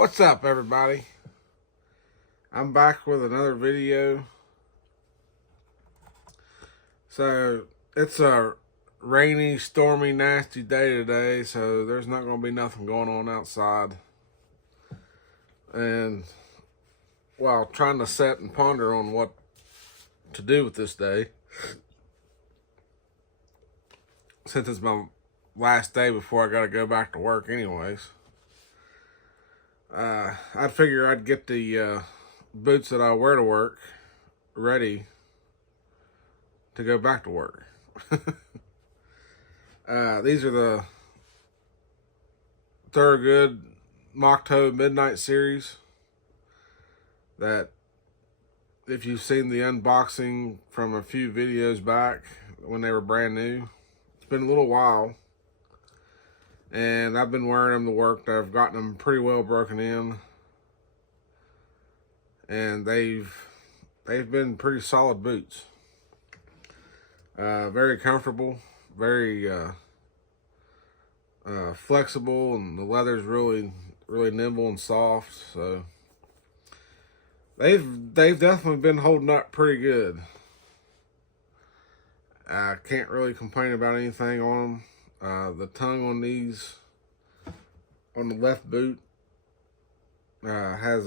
What's up, everybody? I'm back with another video. So it's a rainy, stormy, nasty day today, so there's not going to be nothing going on outside. And while trying to set and ponder on what to do with this day, since it's my last day before I got to go back to work anyways, I figure I'd get the boots that I wear to work ready to go back to work. These are the Thorogood Mock Toe Midnight Series that, if you've seen the unboxing from a few videos back when they were brand new, it's been a little while. And I've been wearing them to work. I've gotten them pretty well broken in. And they've been pretty solid boots. Very comfortable, very flexible, and the leather's really nimble and soft. So they've definitely been holding up pretty good. I can't really complain about anything on them. The tongue on these, on the left boot, has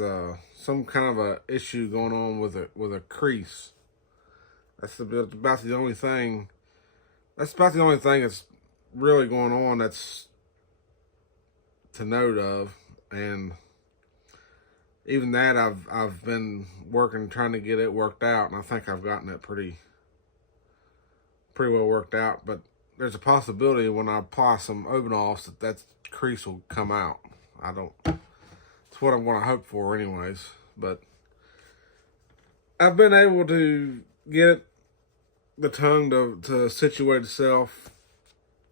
some kind of a issue going on with a crease. That's about the only thing. That's about the only thing that's really going on that's to note of, and even that I've been working trying to get it worked out, and I think I've gotten it pretty well worked out. But there's a possibility when I apply some Obenos that crease will come out. It's what I'm going to hope for anyways. But I've been able to get the tongue to situate itself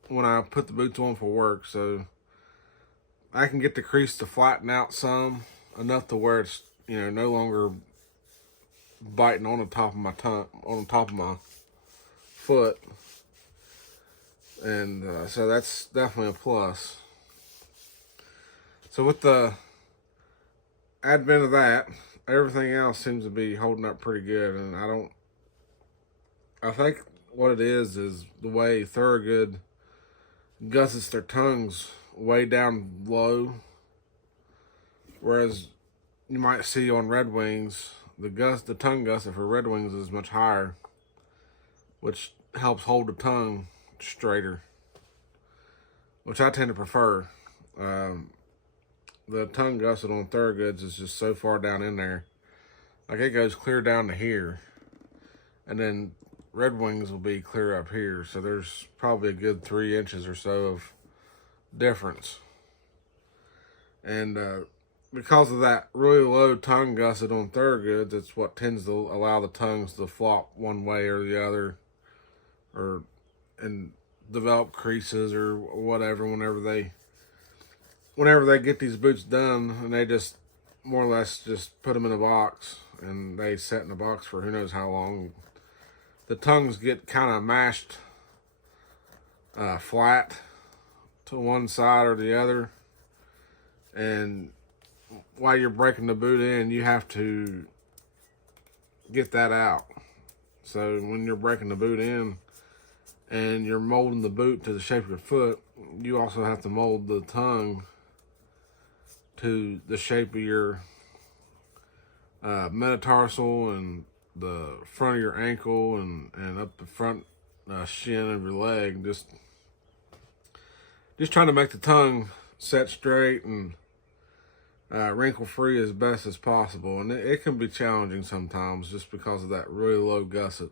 when I put the boots on for work, so I can get the crease to flatten out some, enough to where it's, no longer biting on the top of my tongue, on the top of my foot. And so that's definitely a plus. So with the advent of that, everything else seems to be holding up pretty good. And I think what it is the way Thorogood gussets their tongues way down low. Whereas you might see on Red Wings, the tongue gusset for Red Wings is much higher, which helps hold the tongue straighter, which I tend to prefer. The tongue gusset on Thorogoods is just so far down in there, like it goes clear down to here, and then Red Wings will be clear up here, so there's probably a good 3 inches or so of difference. And because of that really low tongue gusset on Thorogoods, it's what tends to allow the tongues to flop one way or the other, and develop creases or whatever whenever they get these boots done, and they just more or less just put them in a box and they sit in a box for who knows how long. The tongues get kind of mashed flat to one side or the other, and while you're breaking the boot in, you have to get that out. So when you're breaking the boot in and you're molding the boot to the shape of your foot, you also have to mold the tongue to the shape of your metatarsal and the front of your ankle and up the front shin of your leg. Just trying to make the tongue set straight and wrinkle free as best as possible. And it can be challenging sometimes just because of that really low gusset.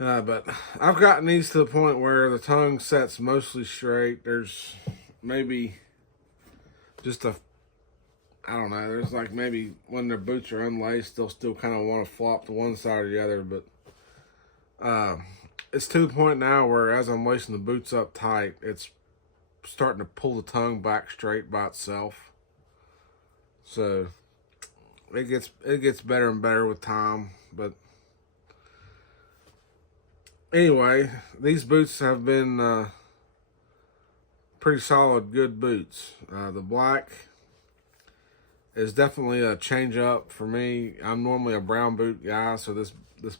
But I've gotten these to the point where the tongue sets mostly straight. There's maybe just I don't know, there's like maybe when their boots are unlaced, they'll still kind of want to flop to one side or the other. But it's to the point now where as I'm lacing the boots up tight, it's starting to pull the tongue back straight by itself. So it gets better and better with time. But anyway, these boots have been pretty solid, good boots. The black is definitely a change up for me. I'm normally a brown boot guy, so this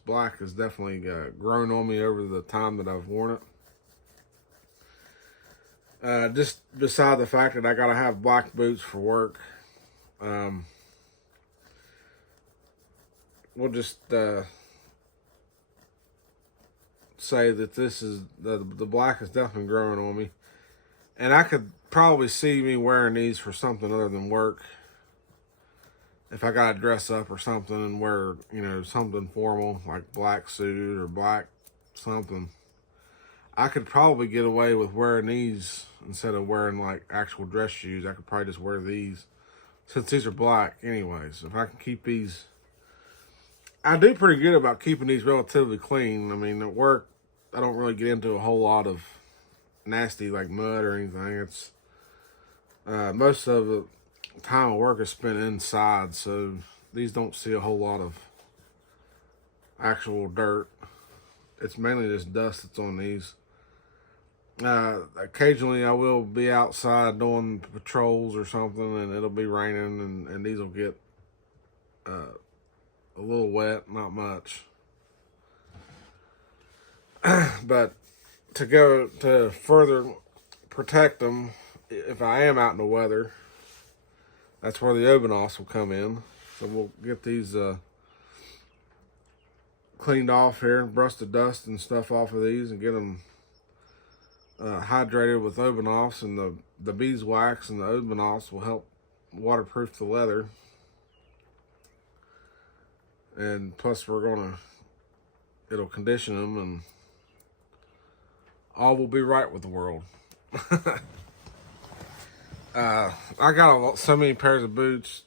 black has definitely grown on me over the time that I've worn it. Just beside the fact that I gotta have black boots for work, we'll just say that this is the black is definitely growing on me, and I could probably see me wearing these for something other than work. If I gotta dress up or something and wear, you know, something formal like black suit or black something, I could probably get away with wearing these instead of wearing like actual dress shoes. I could probably just wear these since these are black anyways. If I can keep these, I do pretty good about keeping these relatively clean. I mean, at work, I don't really get into a whole lot of nasty like mud or anything. It's most of the time of work is spent inside, so these don't see a whole lot of actual dirt. It's mainly just dust that's on these. Occasionally I will be outside doing patrols or something, and it'll be raining, and these will get a little wet, not much. But to go to further protect them, if I am out in the weather, that's where the Obenos will come in. So we'll get these cleaned off here, brush the dust and stuff off of these, and get them hydrated with Obenos, and the beeswax and the Obenos will help waterproof the leather. And plus it'll condition them, and all will be right with the world. I got so many pairs of boots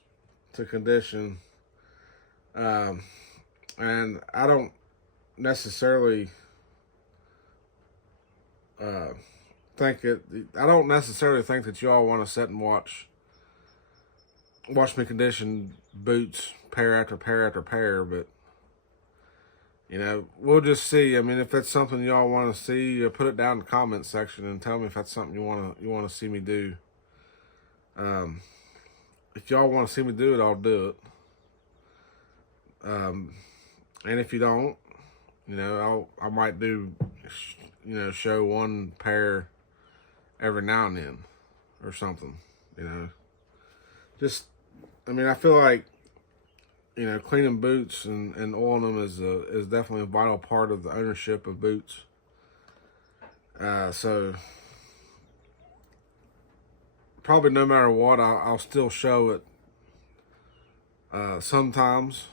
to condition, and I don't necessarily think that you all want to sit and watch me condition boots pair after pair after pair, but you know, we'll just see. I mean, if it's something y'all want to see, put it down in the comment section and tell me if that's something you want to see me do. If y'all want to see me do it, I'll do it. And if you don't, you know, I might do, you know, show one pair every now and then or something, you know. Just, I mean, I feel like, you know, cleaning boots and oiling them is definitely a vital part of the ownership of boots. So probably no matter what, I'll still show it sometimes.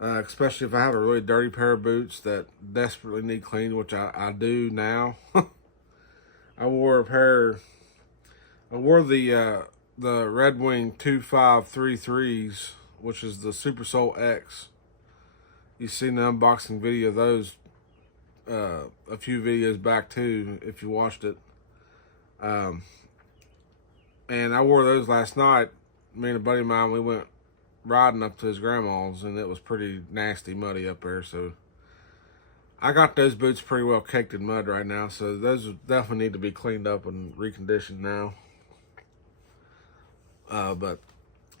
Especially if I have a really dirty pair of boots that desperately need cleaned, which I do now. I wore the Red Wing 2533s, which is the Super Soul X. You've seen the unboxing video of those a few videos back too, if you watched it. And I wore those last night. Me and a buddy of mine, we went riding up to his grandma's, and it was pretty nasty, muddy up there. So I got those boots pretty well caked in mud right now. So those definitely need to be cleaned up and reconditioned now. But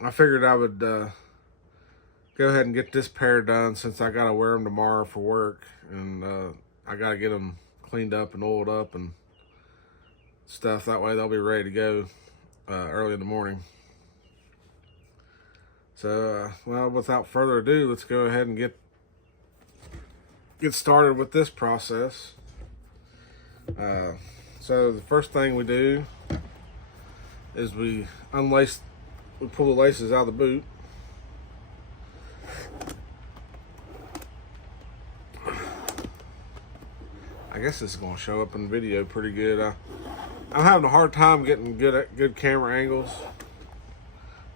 I figured I would go ahead and get this pair done, since I gotta wear them tomorrow for work, and I gotta get them cleaned up and oiled up and stuff. That way they'll be ready to go early in the morning. So, well, without further ado, let's go ahead and get started with this process. So the first thing we do is we pull the laces out of the boot. I guess this is going to show up in the video pretty good. I'm having a hard time getting good camera angles.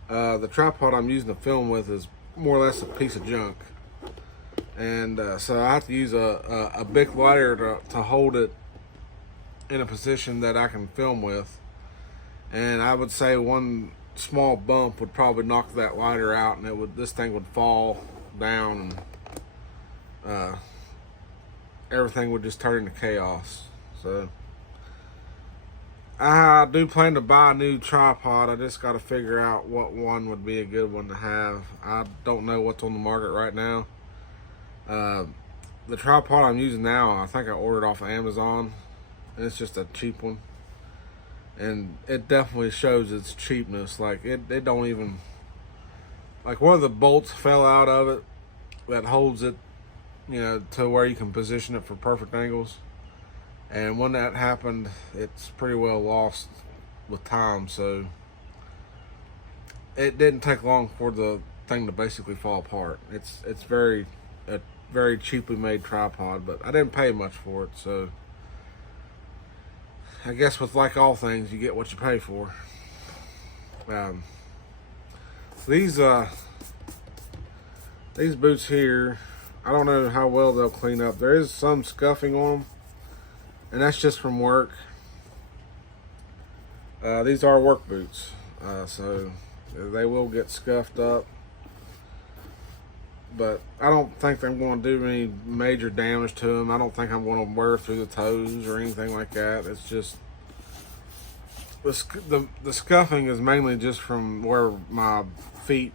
The tripod I'm using to film with is more or less a piece of junk, and so I have to use a big lighter to hold it in a position that I can film with. And I would say one small bump would probably knock that lighter out, and this thing would fall down, and everything would just turn into chaos. So I do plan to buy a new tripod. I just got to figure out what one would be a good one to have. I don't know what's on the market right now. Uh, the tripod I'm using now, I think I ordered off of Amazon. And it's just a cheap one. And it definitely shows its cheapness. Like, it don't even... Like, one of the bolts fell out of it that holds it, you know, to where you can position it for perfect angles. And when that happened, it's pretty well lost with time. So it didn't take long for the thing to basically fall apart. It's a very cheaply made tripod, but I didn't pay much for it. So I guess with like all things, you get what you pay for. These boots here, I don't know how well they'll clean up. There is some scuffing on them, and that's just from work. These are work boots, so they will get scuffed up. But I don't think I'm going to do any major damage to them. I don't think I'm going to wear through the toes or anything like that. It's just the scuffing is mainly just from where my feet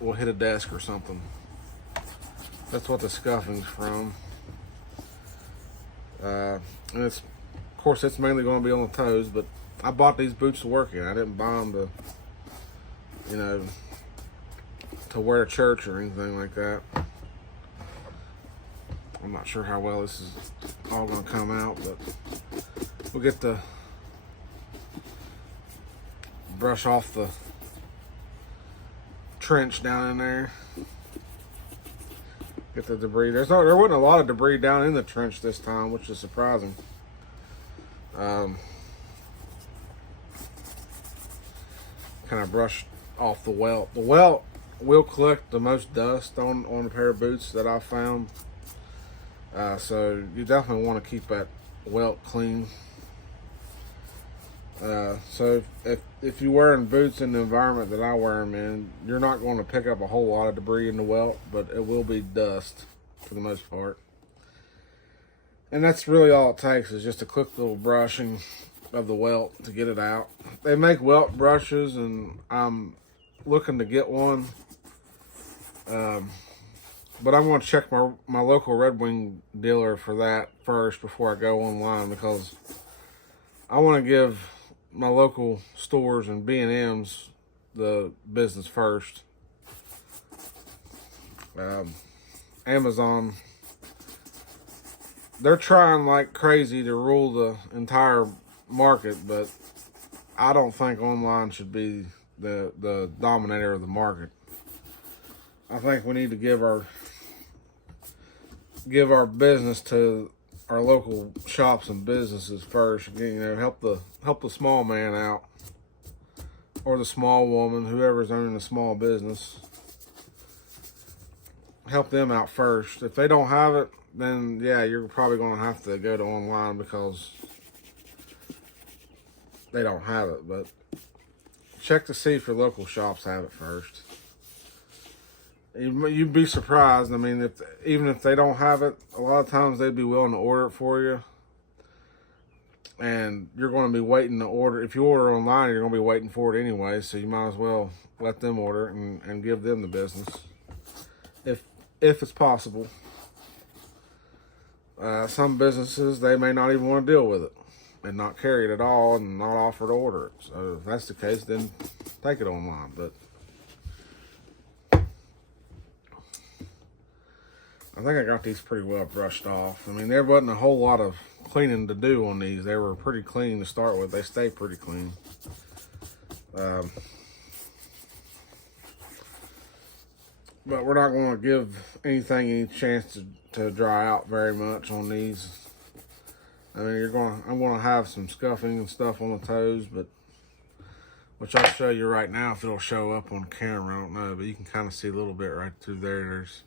will hit a desk or something. That's what the scuffing's from. And it's, of course, it's mainly going to be on the toes, but I bought these boots to work in. I didn't buy them to, you know, to wear to church or anything like that. I'm not sure how well this is all going to come out, but we'll get the brush off the trench down in there. Get the debris. There wasn't a lot of debris down in the trench this time, which is surprising. Kind of brush off the welt. The welt will collect the most dust on a pair of boots that I've found. So you definitely want to keep that welt clean. So if you're wearing boots in the environment that I wear them in, you're not going to pick up a whole lot of debris in the welt, but it will be dust for the most part. And that's really all it takes, is just a quick little brushing of the welt to get it out. They make welt brushes, and I'm looking to get one. But I'm going to check my local Red Wing dealer for that first before I go online, because I want to give my local stores and B&M's the business first. Amazon, they're trying like crazy to rule the entire market, but I don't think online should be the dominator of the market. I think we need to give our business to our local shops and businesses first. You know, help the small man out, or the small woman, whoever's owning a small business. Help them out first. If they don't have it, then yeah, you're probably going to have to go to online because they don't have it. But check to see if your local shops have it first. You'd be surprised. I mean, even if they don't have it, a lot of times they'd be willing to order it for you. And you're going to be waiting to order. If you order online, you're going to be waiting for it anyway. So you might as well let them order it and give them the business, if it's possible. Some businesses, they may not even want to deal with it and not carry it at all and not offer to order it. So if that's the case, then take it online. But I think I got these pretty well brushed off. I mean, there wasn't a whole lot of cleaning to do on these. They were pretty clean to start with. They stay pretty clean. But we're not going to give anything any chance to dry out very much on these. I mean, I'm going to have some scuffing and stuff on the toes, but which I'll show you right now if it'll show up on camera. I don't know, but you can kind of see a little bit right through there. There's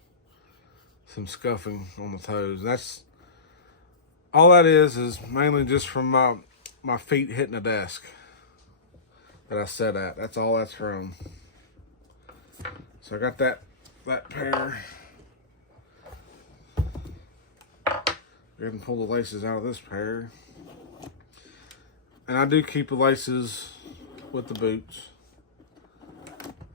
some scuffing on the toes. That's all that is mainly just from my feet hitting a desk that I sat at. That's all that's from. So I got that pair. Go ahead and pull the laces out of this pair. And I do keep the laces with the boots.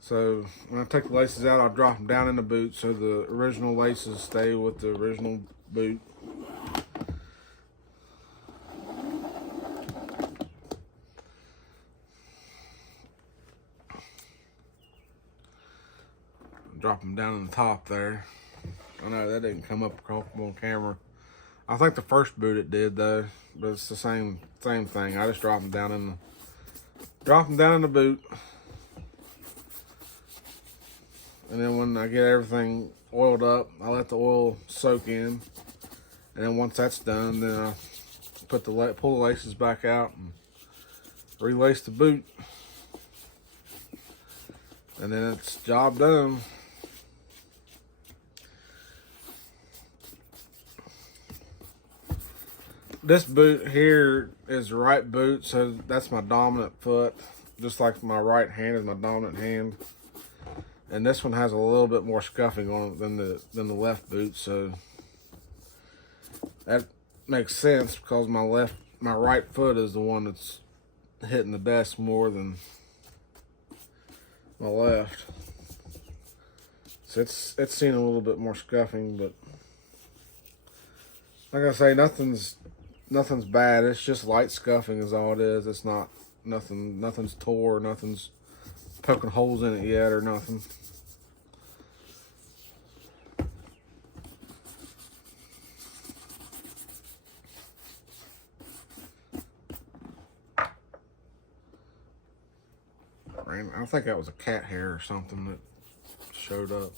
So when I take the laces out, I'll drop them down in the boot so the original laces stay with the original boot. Drop them down in the top there. I know that didn't come up on camera. I think the first boot it did though, but it's the same thing. I just drop them down in the boot, and then when I get everything oiled up, I let the oil soak in, and then once that's done, then I pull the laces back out and relace the boot, and then it's job done. This boot here is the right boot, so that's my dominant foot, just like my right hand is my dominant hand. And this one has a little bit more scuffing on it than the left boot, so that makes sense because my right foot is the one that's hitting the desk more than my left. So it's seen a little bit more scuffing, but like I say, nothing's bad. It's just light scuffing is all it is. It's not nothing's tore, nothing's poking holes in it yet or nothing. I think that was a cat hair or something that showed up.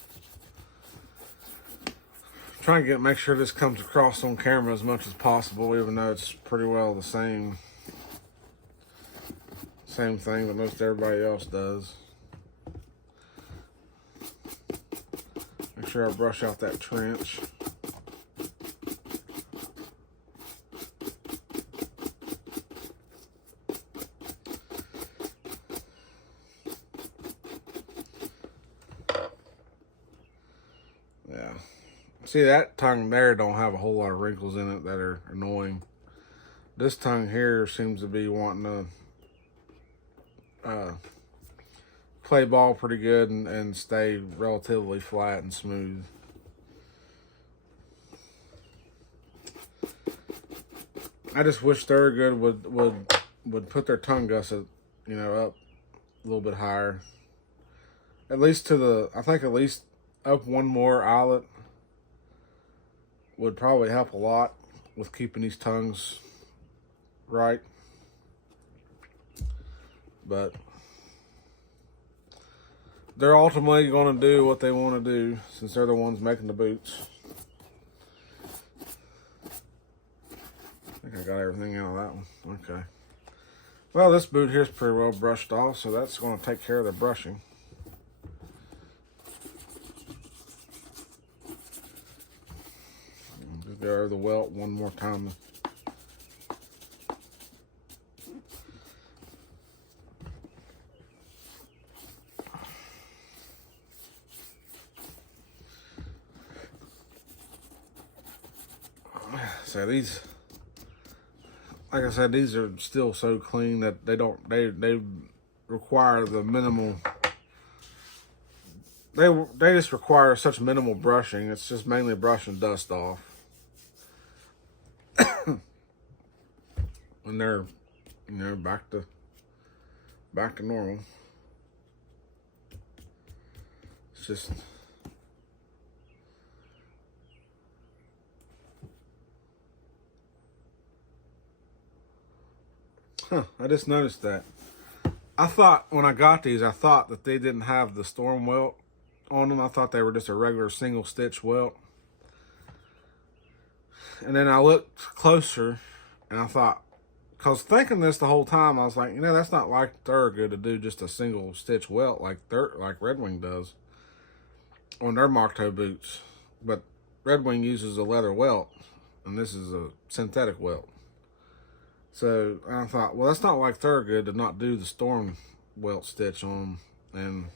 Trying to make sure this comes across on camera as much as possible, even though it's pretty well the same thing that most everybody else does. Make sure I brush out that trench. Yeah. See, that tongue there don't have a whole lot of wrinkles in it that are annoying. This tongue here seems to be wanting to play ball pretty good and stay relatively flat and smooth. I just wish Thorogood would put their tongue gusset, up a little bit higher. At least I think at least up one more eyelet would probably help a lot with keeping these tongues right. But they're ultimately going to do what they want to do since they're the ones making the boots. I think I got everything out of that one. Okay. Well, this boot here is pretty well brushed off, so that's going to take care of the brushing. Just go over the welt one more time. So these, like I said, these are still so clean that they require the minimal. They just require such minimal brushing. It's just mainly brushing dust off. And they're, back to normal. It's just. I just noticed that. I thought when I got these, I thought that they didn't have the storm welt on them. I thought they were just a regular single stitch welt. And then I looked closer and I thought, because thinking this the whole time, I was like, that's not like Thorogood to do just a single stitch welt like Red Wing does on their Mark Toe boots. But Red Wing uses a leather welt and this is a synthetic welt. So I thought, well, that's not like Thorogood to not do the storm welt stitch on them. And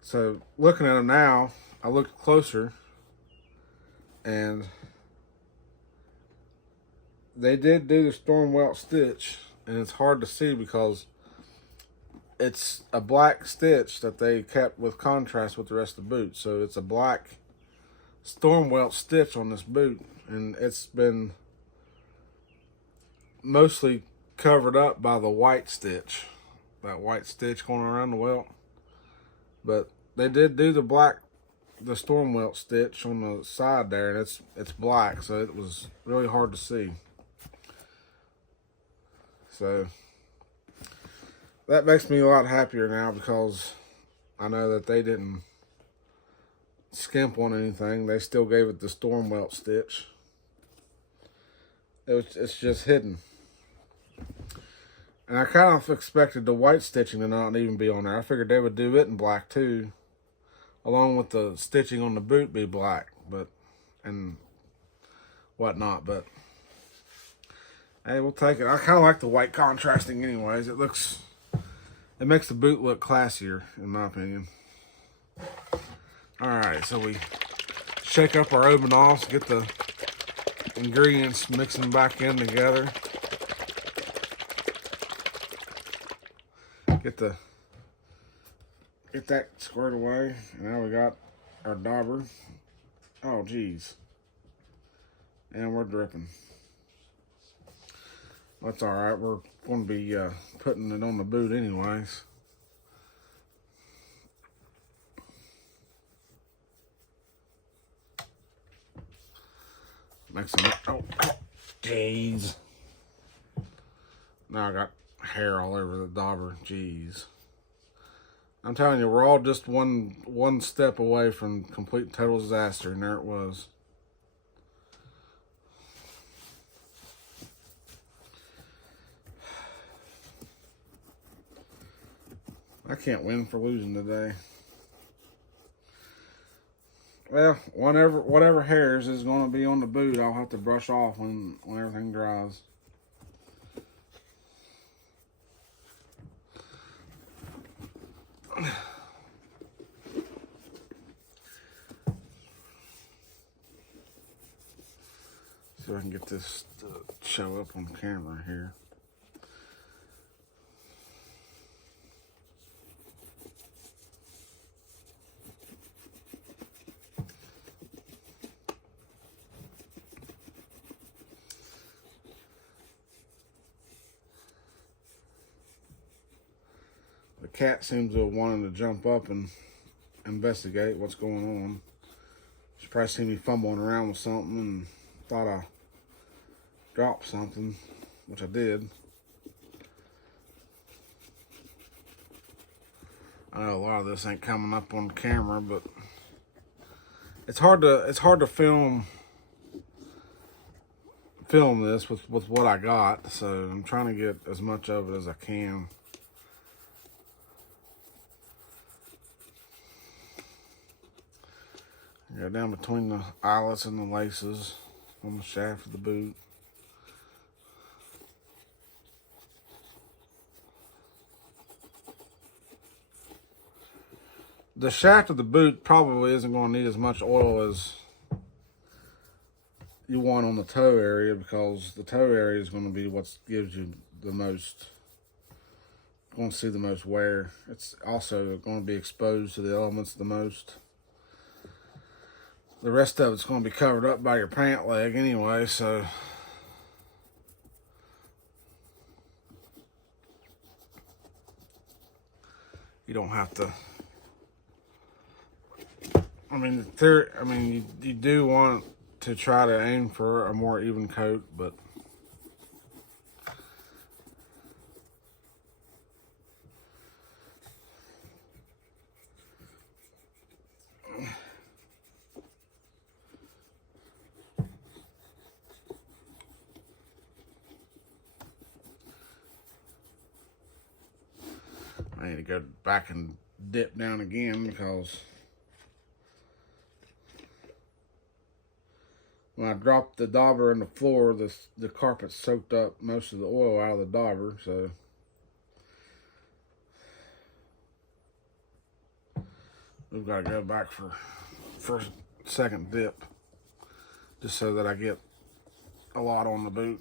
so looking at them now, I looked closer and they did do the storm welt stitch, and it's hard to see because it's a black stitch that they kept with contrast with the rest of the boot. So it's a black storm welt stitch on this boot, and it's been mostly covered up by the white stitch, that white stitch going around the welt. But they did do the storm welt stitch on the side there, and it's black, so it was really hard to see. So that makes me a lot happier now, because I know that they didn't skimp on anything. They still gave it the storm welt stitch. It's just hidden. And I kind of expected the white stitching to not even be on there. I figured they would do it in black too, along with the stitching on the boot be black, and whatnot. But hey, we'll take it. I kind of like the white contrasting anyways. It makes the boot look classier, in my opinion. Alright, so we shake up our oven offs, get the ingredients, mix them back in together. Get that squared away. And now we got our dauber. Oh geez. And we're dripping. That's alright. We're going to be putting it on the boot anyways. Mixing it. Oh, jeez. Now I got hair all over the dauber. Jeez. I'm telling you, we're all just one step away from complete total disaster, and there it was. I can't win for losing today. Well, whatever hairs is going to be on the boot, I'll have to brush off when everything dries. See if I can get this to show up on camera here. The cat seems to have wanted to jump up and investigate what's going on. She probably seen me fumbling around with something and thought I dropped something, which I did. I know a lot of this ain't coming up on camera, but it's hard to film this with what I got, so I'm trying to get as much of it as I can. Go down between the eyelets and the laces on the shaft of the boot. The shaft of the boot probably isn't going to need as much oil as you want on the toe area, because the toe area is going to be what gives you the most, going to see the most wear. It's also going to be exposed to the elements the most. The rest of it's going to be covered up by your pant leg anyway, so you don't have to. I mean, you do want to try to aim for a more even coat, but I need to go back and dip down again, because when I dropped the dauber on the floor, the carpet soaked up most of the oil out of the dauber, so we've got to go back for a second dip, just so that I get a lot on the boot.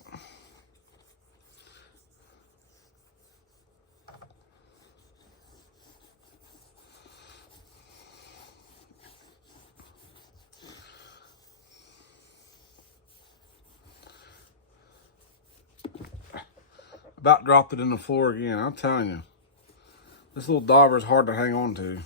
About dropped it in the floor again. I'm telling you, this little dauber is hard to hang on to.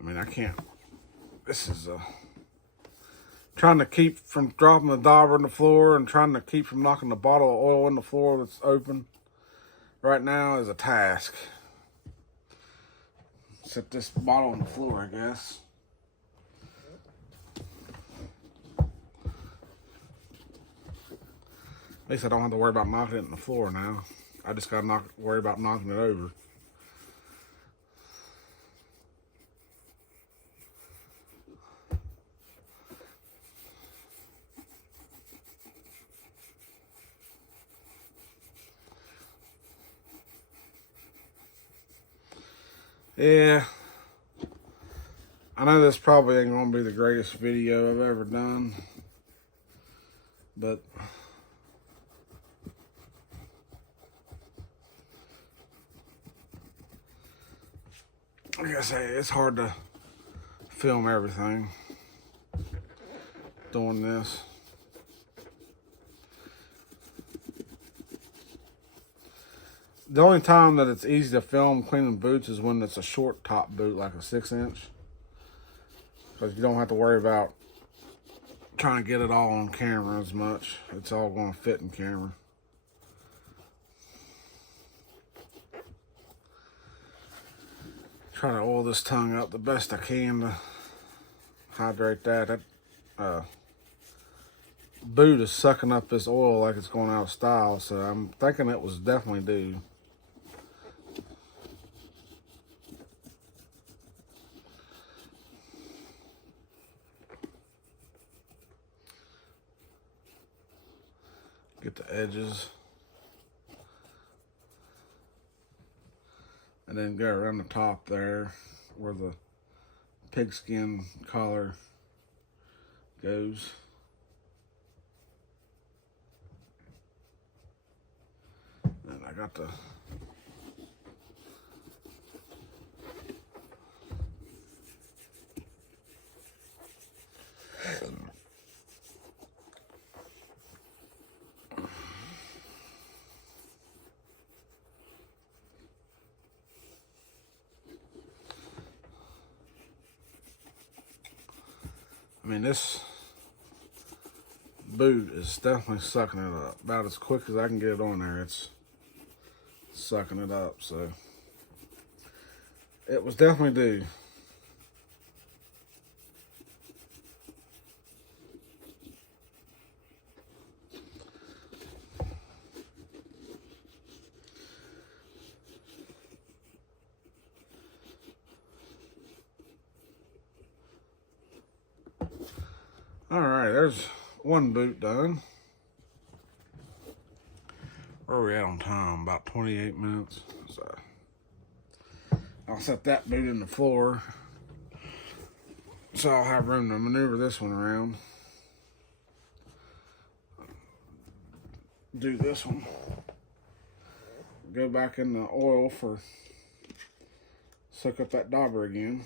I mean, I can't. This is trying to keep from dropping the dauber on the floor and trying to keep from knocking the bottle of oil in the floor that's open right now is a task. Set this bottle on the floor, I guess. At least I don't have to worry about knocking it in the floor now. I just gotta worry about knocking it over. Yeah, I know this probably ain't gonna be the greatest video I've ever done, but like I say, it's hard to film everything doing this. The only time that it's easy to film cleaning boots is when it's a short top boot, like a 6-inch. Because you don't have to worry about trying to get it all on camera as much. It's all going to fit in camera. Try to oil this tongue up the best I can to hydrate that. That boot is sucking up this oil like it's going out of style, so I'm thinking it was definitely due. Get the edges. And then go around the top there where the pigskin collar goes. And I got the I mean, this boot is definitely sucking it up. About as quick as I can get it on there, it's sucking it up. So it was definitely due. All right, there's one boot done. Where are we at on time? About 28 minutes. So I'll set that boot in the floor, so I'll have room to maneuver this one around. Do this one. Go back in the oil for soak up that dauber again.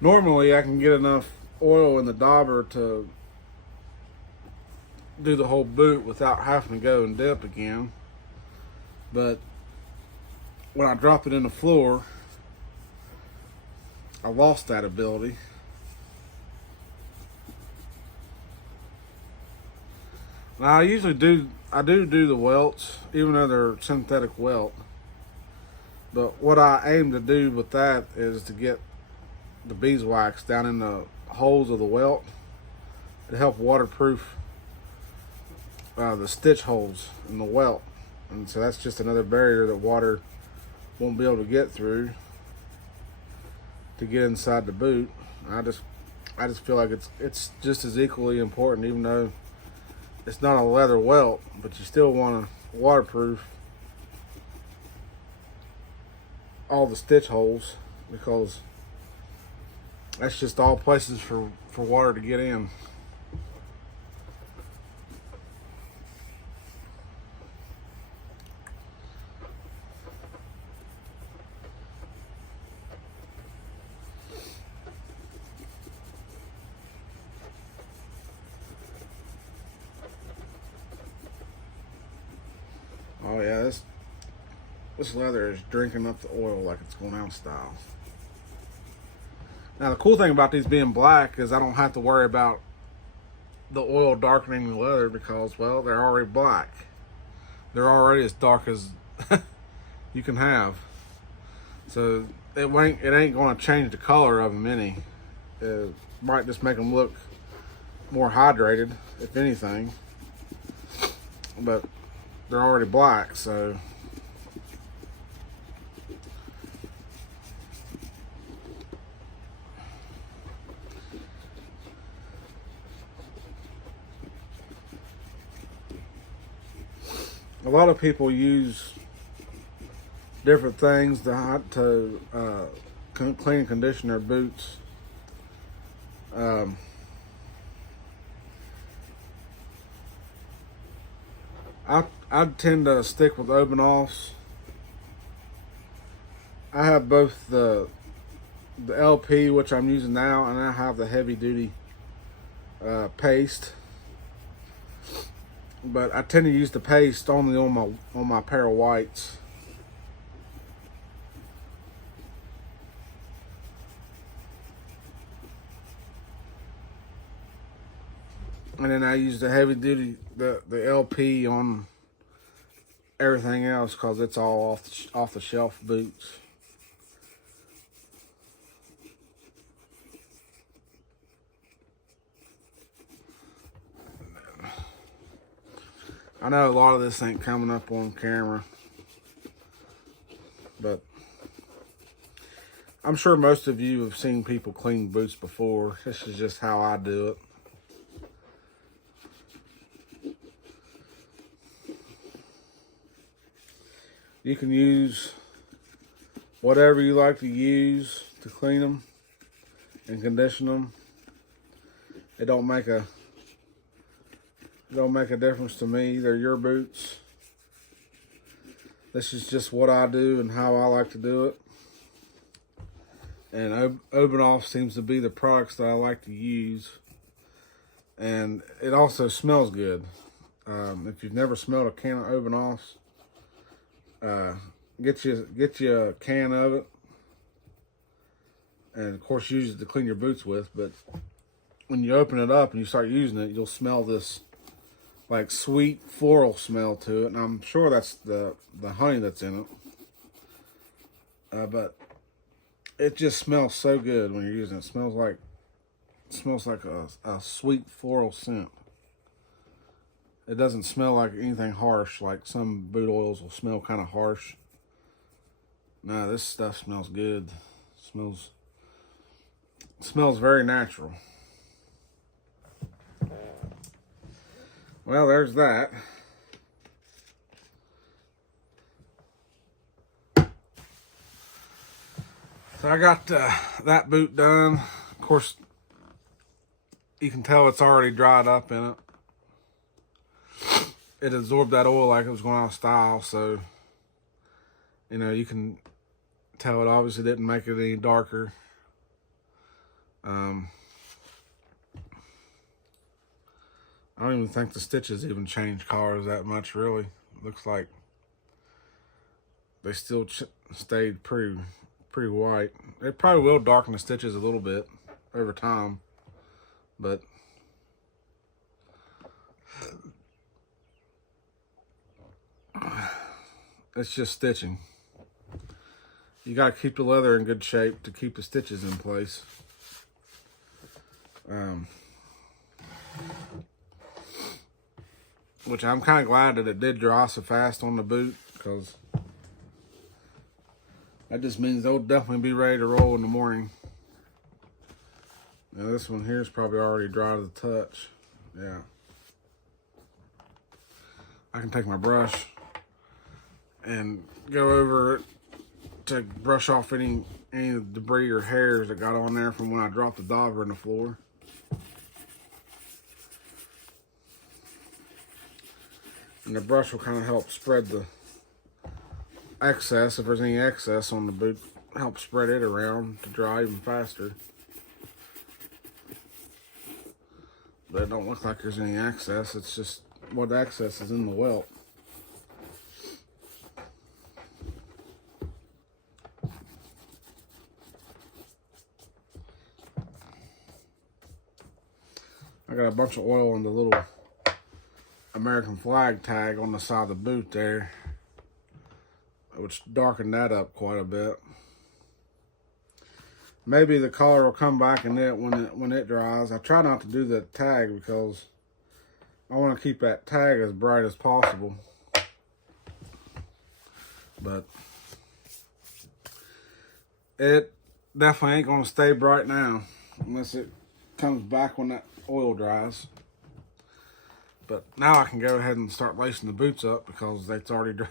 Normally I can get enough oil in the dauber to do the whole boot without having to go and dip again. But when I drop it in the floor, I lost that ability. Now I usually do the welts, even though they're synthetic welt. I usually do the welts, even though they're synthetic welt. But when I drop it in the floor, I lost that ability. Now I usually do the welts, even though they're synthetic welt. But when I drop it in the floor, I lost that ability. Now I usually do the welts, even though they're synthetic welt. But what I aim to do with that is to get the beeswax down in the holes of the welt to help waterproof the stitch holes in the welt. And so that's just another barrier that water won't be able to get through to get inside the boot. I just feel like it's just as equally important, even though it's not a leather welt, but you still want to waterproof all the stitch holes, because that's just all places for water to get in. Oh yeah, this leather is drinking up the oil like it's going out of style. Now the cool thing about these being black is I don't have to worry about the oil darkening the leather, because, well, they're already black. They're already as dark as you can have. So it ain't going to change the color of them any. It might just make them look more hydrated, if anything. But they're already black, so a lot of people use different things to clean and condition their boots. I tend to stick with Obenauf's. I have both the LP, which I'm using now, and I have the heavy duty paste. But I tend to use the paste only on my pair of whites. And then I use the heavy duty, the LP on everything else, because it's all off the shelf boots. I know a lot of this ain't coming up on camera, but I'm sure most of you have seen people clean boots before. This is just how I do it. You can use whatever you like to use to clean them and condition them. It don't make a difference to me. They're your boots. This is just what I do and how I like to do it. And Obenauf seems to be the products that I like to use. And it also smells good. If you've never smelled a can of Obenauf's, get you a can of it, and of course use it to clean your boots with. But when you open it up and you start using it, you'll smell this like sweet floral smell to it, and I'm sure that's the honey that's in it. But it just smells so good when you're using it. It smells like a sweet floral scent. It doesn't smell like anything harsh, like some boot oils will smell kind of harsh. No, this stuff smells good. Smells very natural. Well, there's that. So I got that boot done. Of course, you can tell it's already dried up in it. It absorbed that oil like it was going out of style, so you can tell it obviously didn't make it any darker. I don't even think the stitches even changed colors that much, really. Looks like they still stayed pretty white. It probably will darken the stitches a little bit over time, but it's just stitching. you got to keep the leather in good shape to keep the stitches in place. Which I'm kind of glad that it did dry so fast on the boot, because that just means they'll definitely be ready to roll in the morning. Now this one here is probably already dry to the touch. Yeah. I can take my brush and go over it to brush off any debris or hairs that got on there from when I dropped the dauber in the floor. And the brush will kind of help spread the excess, if there's any excess on the boot, help spread it around to dry even faster. But it don't look like there's any excess, it's just what excess is in the welt. I got a bunch of oil on the little American flag tag on the side of the boot there, which darkened that up quite a bit. Maybe the color will come back in it when it dries. I try not to do the tag because I want to keep that tag as bright as possible. But it definitely ain't going to stay bright now unless it comes back when that oil dries. But now I can go ahead and start lacing the boots up because it's already dry.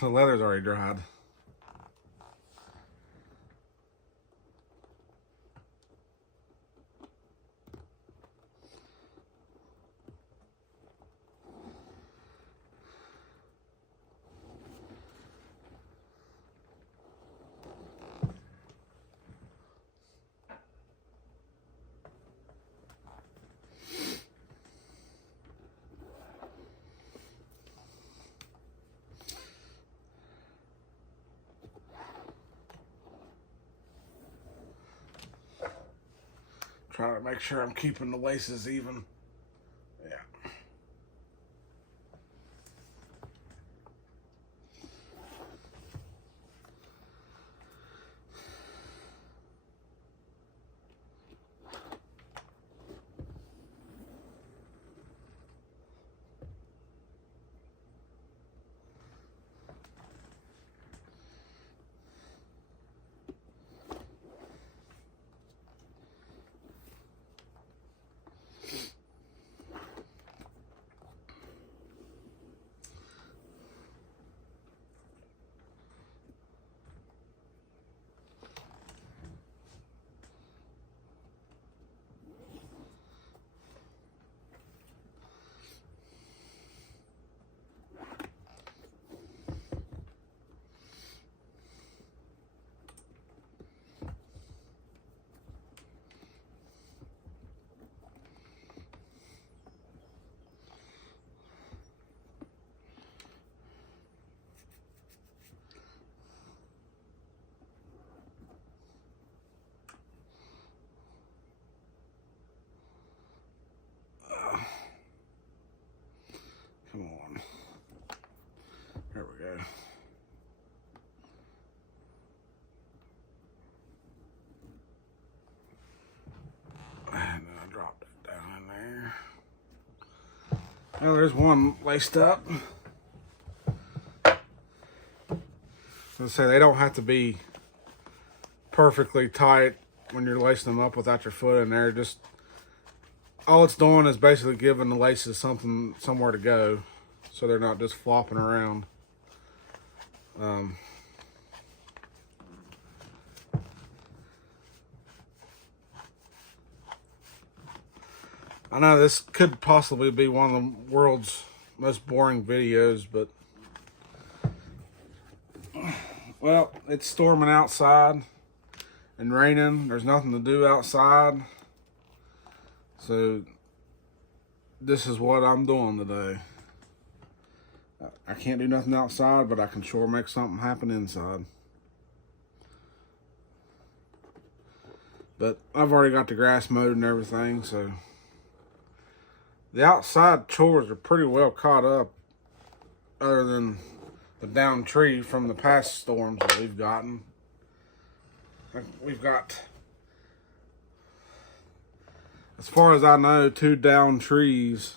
The leather's already dried. Try to make sure I'm keeping the laces even. Yeah. Come on. There we go. And then I dropped it down in there. Now there's one laced up. As I say, they don't have to be perfectly tight when you're lacing them up without your foot in there. Just all it's doing is basically giving the laces somewhere to go, so they're not just flopping around. I know this could possibly be one of the world's most boring videos, but well, it's storming outside and raining. There's nothing to do outside. So this is what I'm doing today. I can't do nothing outside, but I can sure make something happen inside. But I've already got the grass mowed and everything, so the outside chores are pretty well caught up, other than the downed tree from the past storms that we've gotten. we've got, as far as I know, 2 down trees.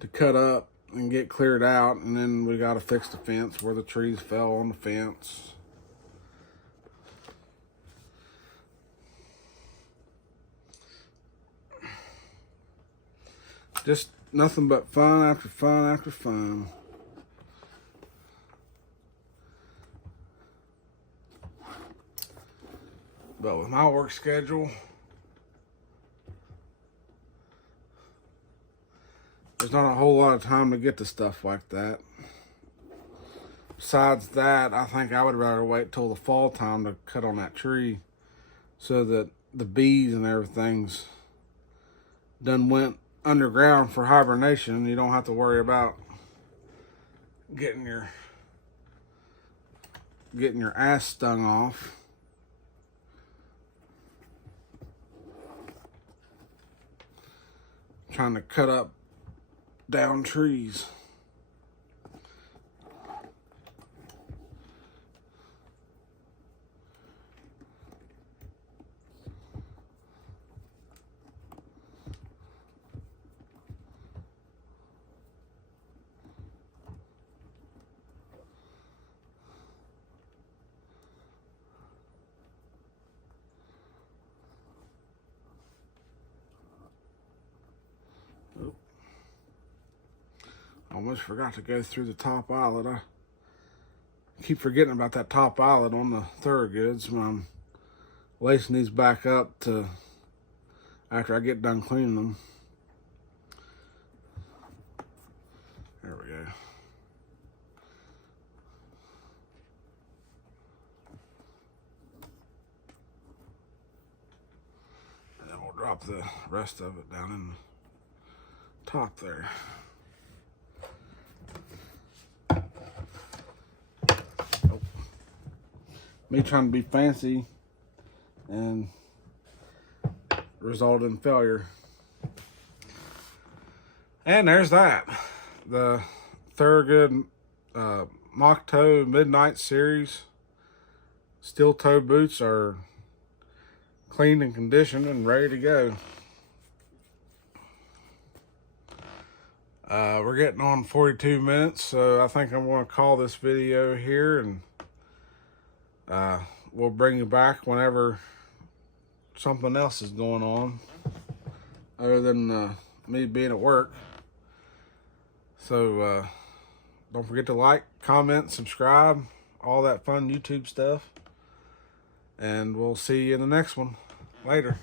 To cut up and get cleared out, and then we got to fix the fence where the trees fell on the fence. Just nothing but fun after fun after fun. But with my work schedule, there's not a whole lot of time to get to stuff like that. Besides that, I think I would rather wait till the fall time to cut on that tree so that the bees and everything's done went underground for hibernation. You don't have to worry about getting your ass stung off. Trying to cut up down trees. Almost forgot to go through the top eyelet. I keep forgetting about that top eyelet on the Thorogoods when I'm lacing these back up to after I get done cleaning them. There we go. And then we'll drop the rest of it down in the top there. Me trying to be fancy and result in failure. And there's that. The Thorogood Mock Toe Midnight Series steel toe boots are cleaned and conditioned and ready to go. We're getting on 42 minutes, so I think I'm going to call this video here, and we'll bring you back whenever something else is going on other than me being at work. So don't forget to like, comment, subscribe, all that fun YouTube stuff, and we'll see you in the next one. Later.